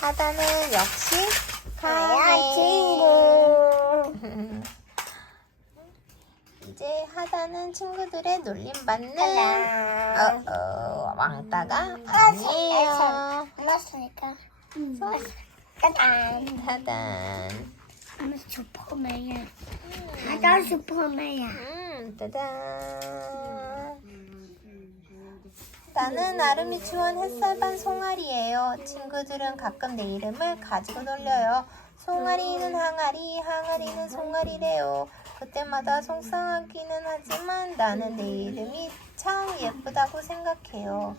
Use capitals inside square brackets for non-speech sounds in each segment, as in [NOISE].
하다는 역시 강해. 친구. 이제 하다는 친구들의 놀림 받는 하나. 어, 어, 왕따가 아, 아니에요. 엄마 쓰니까. 짜잔. 하단. 엄마 슈퍼맨이야. 하다 슈퍼맨이야. 음, 따단. 나는 나름 유치원 햇살반 송아리예요. 친구들은 가끔 내 이름을 가지고 놀려요. 송아리는 항아리, 항아리는 송아리래요. 그때마다 속상하기는 하지만 나는 내 이름이 참 예쁘다고 생각해요.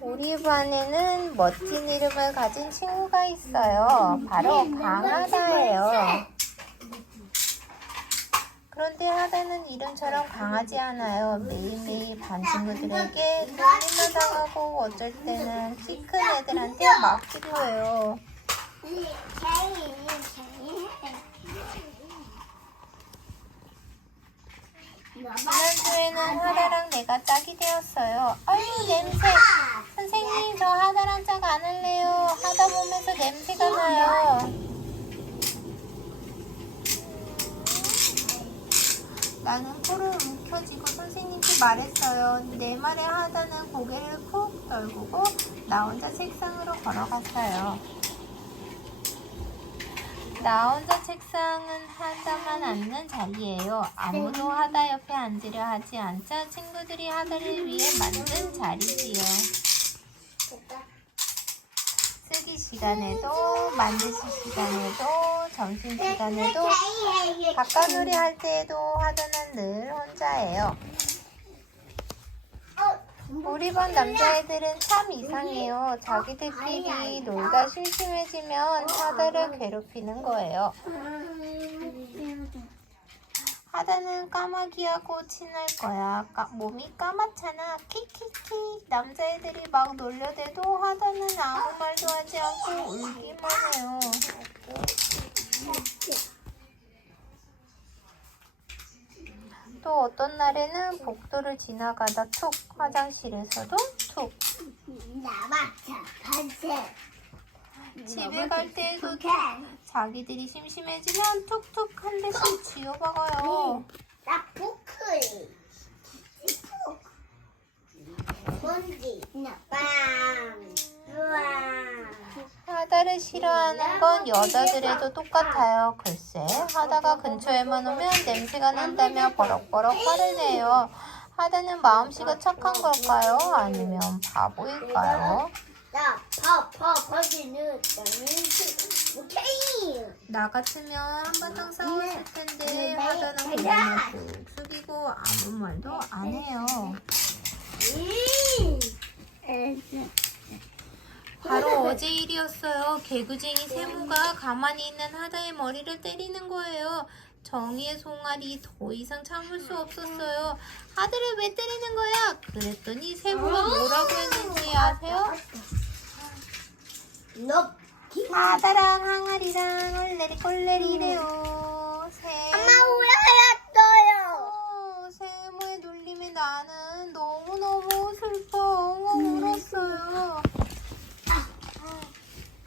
우리 반에는 멋진 이름을 가진 친구가 있어요. 바로 강하다예요. 그런데 하다는 이름처럼 강하지 않아요. 매일매일 반 친구들에게 놀림만 당하고 어쩔 때는 키 큰 애들한테 맞기도 해요. 지난주에는 하다랑 내가 짝이 되었어요. 아유 냄새! 선생님 저 하다랑 짝 안 할래요. 하다 보면서 냄새가 나요. 나는 코를 움켜쥐고 선생님께 말했어요. 내 말에 하다는 고개를 푹 떨구고 나 혼자 책상으로 걸어갔어요. 나 혼자 책상은 하다만 앉는 자리예요. 아무도 하다 옆에 앉으려 하지 않자 친구들이 하다를 위해 만든 자리지요. 쓰기 시간에도 만드시 시간에도 점심 시간에도 바깥놀이 할 때에도 하다는 늘 혼자예요. 우리 반 남자애들은 참 이상해요. 자기들끼리 놀다 심심해지면 하다를 괴롭히는 거예요. 하다는 까마귀하고 친할 거야. 까- 몸이 까맣잖아. 키키키. 남자애들이 막 놀려대도 하다는 아무 말도 하지 않고 울기만 해요. 또 어떤 날에는 복도를 지나가다 툭 화장실에서도 툭. 집에 갈 때에도 툭 자기들이 심심해지면 툭툭 한 대씩 지어박아요. 나 포크해. 뭔지. 나 빵. 하다를 싫어하는 건 여자들에도 똑같아요. 글쎄, 하다가 근처에만 오면 냄새가 난다며 버럭버럭 화를 내요. 하다는 마음씨가 착한 걸까요? 아니면 바보일까요? 나 같으면 한바탕 싸웠을 텐데 하다는 고개만 푹 숙이고 아무 말도 안 해요. 바로 어제 일이었어요. 개구쟁이 세모가 가만히 있는 하다의 머리를 때리는 거예요. 정의의 송아리 더 이상 참을 수 없었어요. 하다를 왜 때리는 거야? 그랬더니 세모가 뭐라고 했는지 아세요? 너 하다랑 항아리랑 얼레리 꼴레리래요. 세... 엄마 우야였어요. 어, 세모의 놀림에 나는 너무너무 슬퍼 엉엉 울었어요.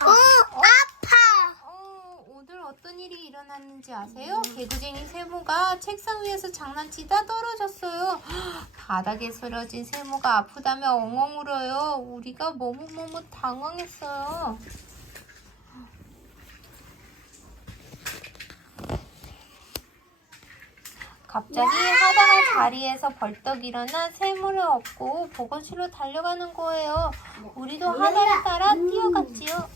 어 아파. 어, 오늘 어떤 일이 일어났는지 아세요? 개구쟁이 세모가 책상 위에서 장난치다 떨어졌어요. [GASPS] 바닥에 쓰러진 세모가 아프다며 엉엉 울어요. 우리가 머뭇머뭇 당황했어요. 갑자기 하다가 자리에서 벌떡 일어나 세모를 업고 보건실로 달려가는 거예요. 우리도 하다를 따라 뛰어갔지요.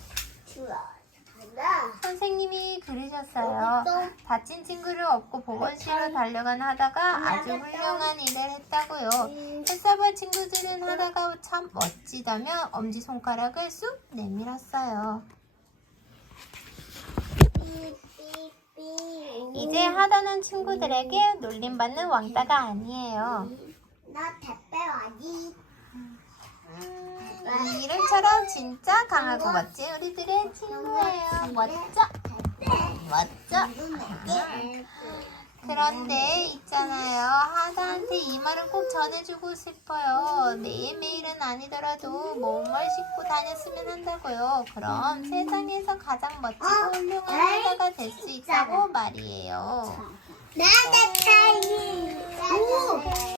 선생님이 그러셨어요. 다친 친구를 업고 보건실로 달려간 하다가 아주 훌륭한 일을 했다고요. 햇사발 친구들은 하다가 참 멋지다며 엄지손가락을 쑥 내밀었어요. 이제 하다는 친구들에게 놀림받는 왕따가 아니에요. 나 택배 와지. 음, 이 이름처럼 진짜 강하고 멋진 우리들의 친구예요. 멋져. 멋져. 그런데 있잖아요. 하다한테 이 말을 꼭 전해주고 싶어요. 매일매일은 아니더라도 몸을 씻고 다녔으면 한다고요. 그럼 세상에서 가장 멋지고 훌륭한 하다가 될 수 있다고 말이에요. 나도 차이. 오.